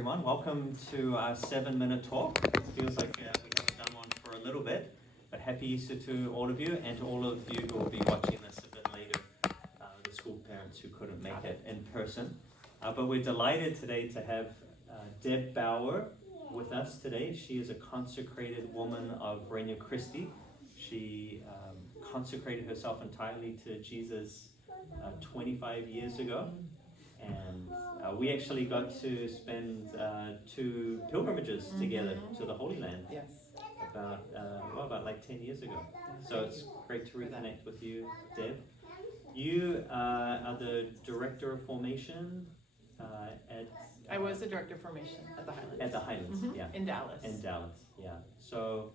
Everyone, welcome to our 7-minute talk. It feels like we haven't done one for a little bit, but happy Easter to all of you and to all of you who will be watching this a bit later, the school parents who couldn't make it in person. But we're delighted today to have Deb Bauer with us today. She is a consecrated woman of Reino Christi. She consecrated herself entirely to Jesus 25 years ago. And we actually got to spend 2 pilgrimages together to the Holy Land. Yes. About like 10 years ago. So it's great to reconnect with you, Deb. You are the Director of Formation at... I was the Director of Formation at the Highlands. At the Highlands, yeah. In Dallas. In Dallas, yeah. So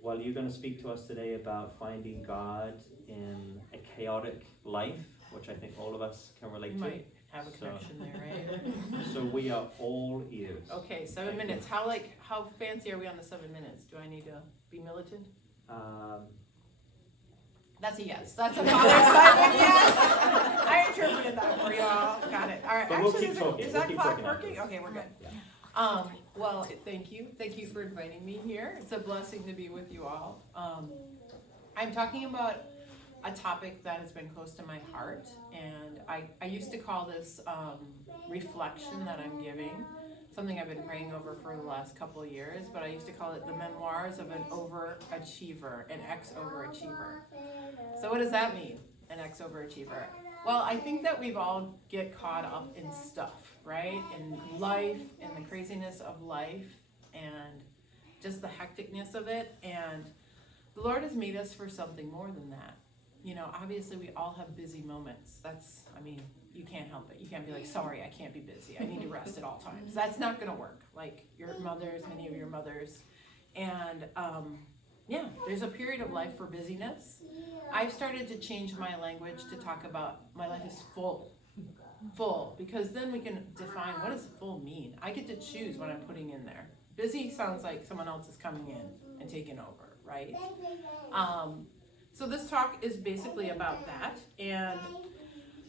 while you're going to speak to us today about finding God in a chaotic life, which I think all of us can relate to. Might have a connection there, right? So we are all ears. Okay, 7 minutes. How fancy are we on the 7 minutes? Do I need to be militant? That's a yes. That's a father Simon yes. I interpreted that for y'all. Got it. All right. But Actually, we'll is that clock working? Okay, we're good. Yeah. Well, thank you. Thank you for inviting me here. It's a blessing to be with you all. I'm talking about a topic that has been close to my heart, and I used to call this reflection that I'm giving, something I've been praying over for the last couple of years, but I used to call it the memoirs of an overachiever, an ex-overachiever. So what does that mean, an ex-overachiever? Well, I think that we've all get caught up in stuff, right? In life, in the craziness of life, and just the hecticness of it, and the Lord has made us for something more than that. You know, obviously we all have busy moments. You can't help it. You can't be like, sorry, I can't be busy. I need to rest at all times. That's not gonna work. Like your mothers, many of your mothers. And there's a period of life for busyness. I've started to change my language to talk about my life is full, because then we can define what does full mean. I get to choose what I'm putting in there. Busy sounds like someone else is coming in and taking over, right? So this talk is basically about that, and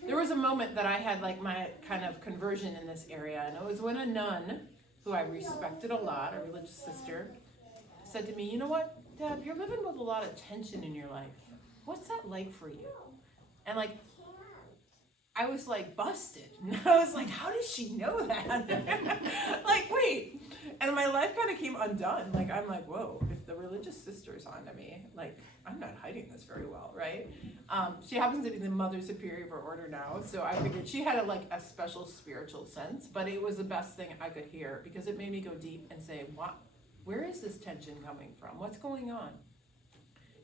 there was a moment that I had like my kind of conversion in this area, and it was when a nun, who I respected a lot, a religious sister, said to me, you know what, Deb, you're living with a lot of tension in your life. What's that like for you? And like, I was like busted. And I was like, how does she know that? Like, wait. And my life kind of came undone. Like, I'm like, whoa, if the religious sister's onto me, like, I'm not hiding this very well, right? She happens to be the Mother Superior of her order now, so I figured she had a special spiritual sense, but it was the best thing I could hear because it made me go deep and say, what? Where is this tension coming from? What's going on?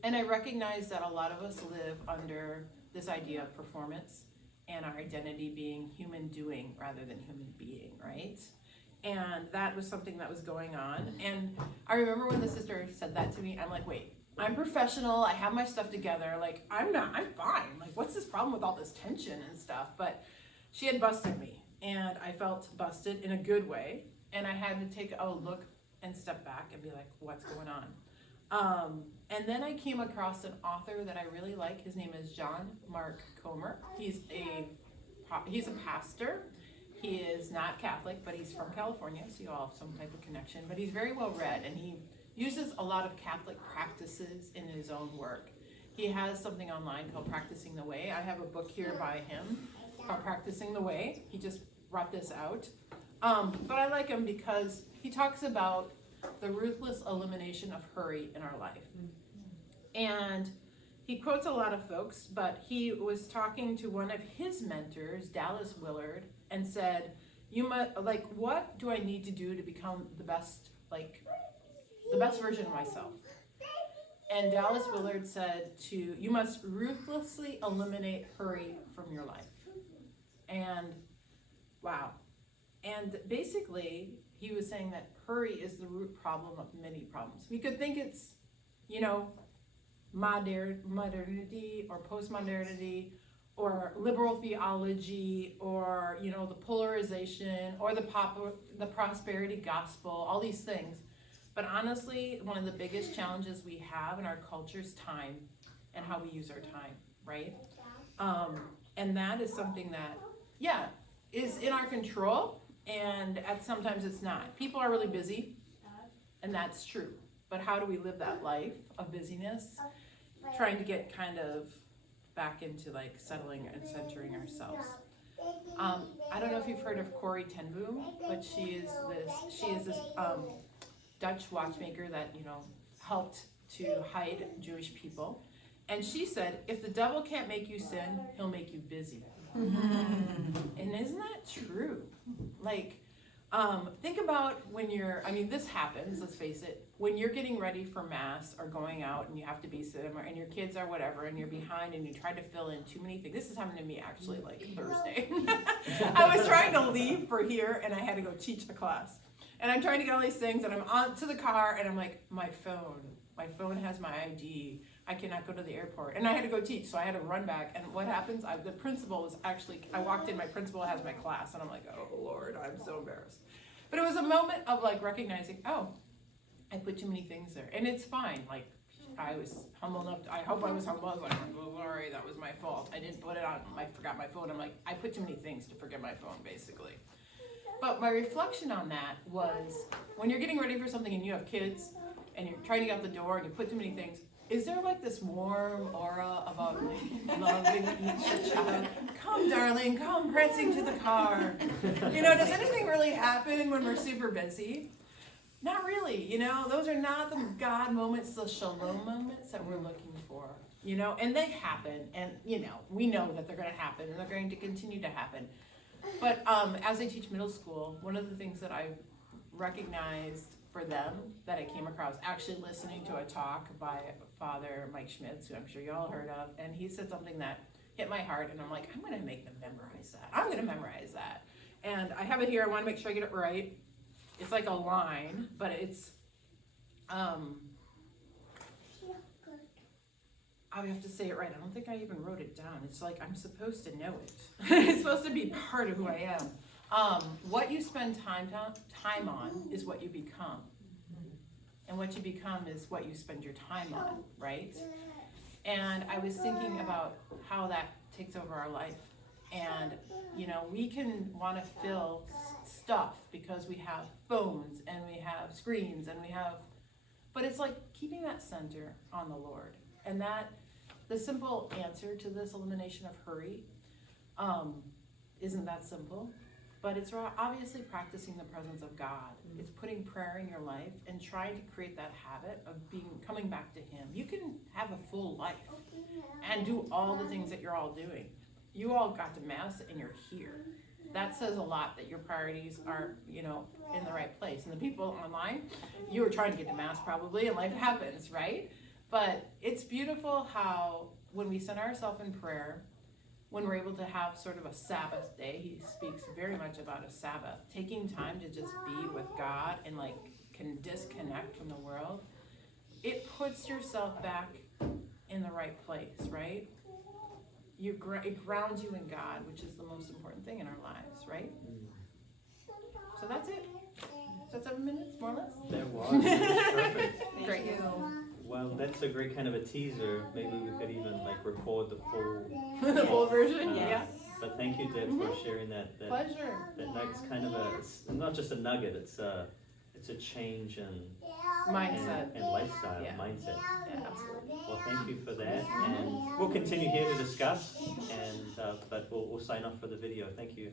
And I recognize that a lot of us live under this idea of performance and our identity being human doing rather than human being, right? And that was something that was going on. And I remember when the sister said that to me, I'm like, wait, I'm professional, I have my stuff together, like, I'm fine. Like, what's this problem with all this tension and stuff? But she had busted me, and I felt busted in a good way, and I had to take a look and step back and be like, what's going on? And then I came across an author that I really like. His name is John Mark Comer. He's a pastor. He is not Catholic, but he's from California, so you all have some type of connection. But he's very well read, and he uses a lot of Catholic practices in his own work. He has something online called Practicing the Way. I have a book here by him called Practicing the Way. He just brought this out. But I like him because he talks about the ruthless elimination of hurry in our life. And he quotes a lot of folks, but he was talking to one of his mentors, Dallas Willard, and said, what do I need to do to become the best version of myself? And Dallas Willard said you must ruthlessly eliminate hurry from your life. And wow. And basically, he was saying that hurry is the root problem of many problems. We could think it's, modernity or postmodernity or liberal theology or, the polarization or the prosperity gospel, all these things. But honestly, one of the biggest challenges we have in our culture is time and how we use our time, right? And that is something that, is in our control, and sometimes it's not. People are really busy, and that's true. But how do we live that life of busyness, trying to get kind of back into like settling and centering ourselves? I don't know if you've heard of Corrie ten Boom, but she is this Dutch watchmaker that, you know, helped to hide Jewish people. And she said, if the devil can't make you sin, he'll make you busy. And isn't that true? Like, think about when you're, I mean, this happens, let's face it, when you're getting ready for mass or going out and you have to be somewhere and your kids are whatever and you're behind and you try to fill in too many things. This is happening to me actually like Thursday. I was trying to leave for here and I had to go teach a class. And I'm trying to get all these things and I'm on to the car and I'm like, my phone has my ID. I cannot go to the airport. And I had to go teach, so I had to run back. And what happens, the principal was actually, I walked in, my principal has my class, and I'm like, oh Lord, I'm so embarrassed. But it was a moment of like recognizing, oh, I put too many things there. And it's fine, like, I was humble enough, I hope I was humble, I was like, oh, sorry, that was my fault. I didn't put it on, I forgot my phone. I'm like, I put too many things to forget my phone, basically. But my reflection on that was, when you're getting ready for something and you have kids, and you're trying to get out the door and you put too many things, is there like this warm aura about like loving each child? Come, darling, come prancing to the car. You know, does anything really happen when we're super busy? Not really, you know, those are not the God moments, the shalom moments that we're looking for, you know, and they happen, and, you know, we know that they're going to happen, and they're going to continue to happen. But as I teach middle school, one of the things that I've recognized for them that I came across, actually listening to a talk by Father Mike Schmitz, who I'm sure you all heard of, and he said something that hit my heart, and I'm like, I'm going to make them memorize that. I'm going to memorize that. And I have it here. I want to make sure I get it right. It's like a line, but it's, I have to say it right. I don't think I even wrote it down. It's like I'm supposed to know it. It's supposed to be part of who I am. What you spend time on is what you become. And what you become is what you spend your time on, right? And I was thinking about how that takes over our life. And, you know, we can want to fill stuff because we have phones and we have screens and we have, but it's like keeping that center on the Lord. And that, the simple answer to this elimination of hurry, isn't that simple? But it's obviously practicing the presence of God. It's putting prayer in your life and trying to create that habit of coming back to Him. You can have a full life and do all the things that you're all doing. You all got to Mass and you're here. That says a lot that your priorities are, you know, in the right place. And the people online, you were trying to get to Mass probably, and life happens, right? But it's beautiful how when we center ourselves in prayer, when we're able to have sort of a Sabbath day, he speaks very much about a Sabbath, taking time to just be with God and like can disconnect from the world. It puts yourself back in the right place, right? It grounds you in God, which is the most important thing in our lives, right? So that's it. So 7 minutes, more or less? That was perfect. Great. Well, that's a great kind of a teaser. Maybe we could even like record the full The full version, yeah. But thank you, Deb, for sharing that. Pleasure. That nugget's kind of it's not just a nugget. It's a change in Mindset. and lifestyle mindset. Yeah, absolutely. Well, thank you for that, and we'll continue here to discuss. And but we'll sign off for the video. Thank you.